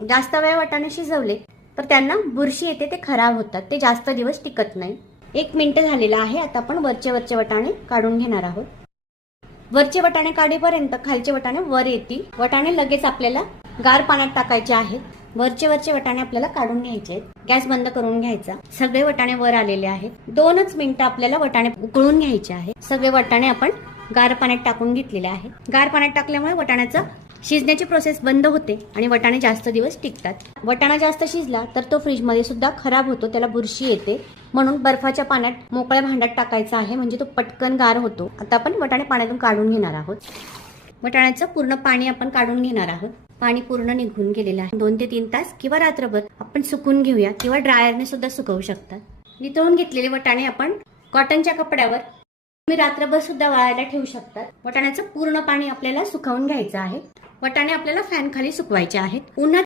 जास्त वेळ वाटाणे शिजवले तर त्यांना बुरशी येते, ते खराब होतात, ते जास्त दिवस टिकत नाही. 1 मिनिट झालेला आहे. आता आपण वरचे वाटाणे काढून घेणार आहोत. वरचे वाटाणे काढेपर्यंत खालचे वाटाणे वर येतील. वाटाणे लगेच आपल्याला गार पाण्यात टाकायचे आहेत. वरचे वाटाणे आपल्याला काढून घ्यायचे आहेत. गॅस बंद करून घ्यायचा. सगळे वाटाणे वर आलेले आहेत. 2च मिनिटं आपल्याला वाटाणे उकळून घ्यायचे आहेत. सगळे वाटाणे आपण गार पाण्यात टाकून घेतलेले आहे. गार पाण्यात टाकल्यामुळे वाटाण्याचा शिजण्याची प्रोसेस बंद होते आणि वाटाणे जास्त दिवस टिकतात. वाटाणा जास्त शिजला तर तो फ्रीजमध्ये सुद्धा खराब होतो, त्याला बुरशी येते. म्हणून बर्फाच्या पाण्यात मोकळ्या भांड्यात टाकायचा आहे, म्हणजे तो पटकन गार होतो. आता आपण वाटाणे पाण्यातून काढून घेणार आहोत. वाटाण्याचं पूर्ण पाणी आपण काढून घेणार आहोत. पाणी पूर्ण निघून गेलेलं आहे. 2 ते 3 तास किंवा रात्रभर आपण सुकून घेऊया किंवा ड्रायरने सुद्धा सुकवू शकतात. नितळून घेतलेले वाटाणे आपण कॉटनच्या कपड्यावर तुम्ही रात्रभर सुद्धा वाळायला ठेवू शकतात. वाटाण्याचं पूर्ण पाणी आपल्याला सुकवून घ्यायचं आहे. वाटाणे आपल्याला फॅन खाली सुकवायचे आहेत. उन्हात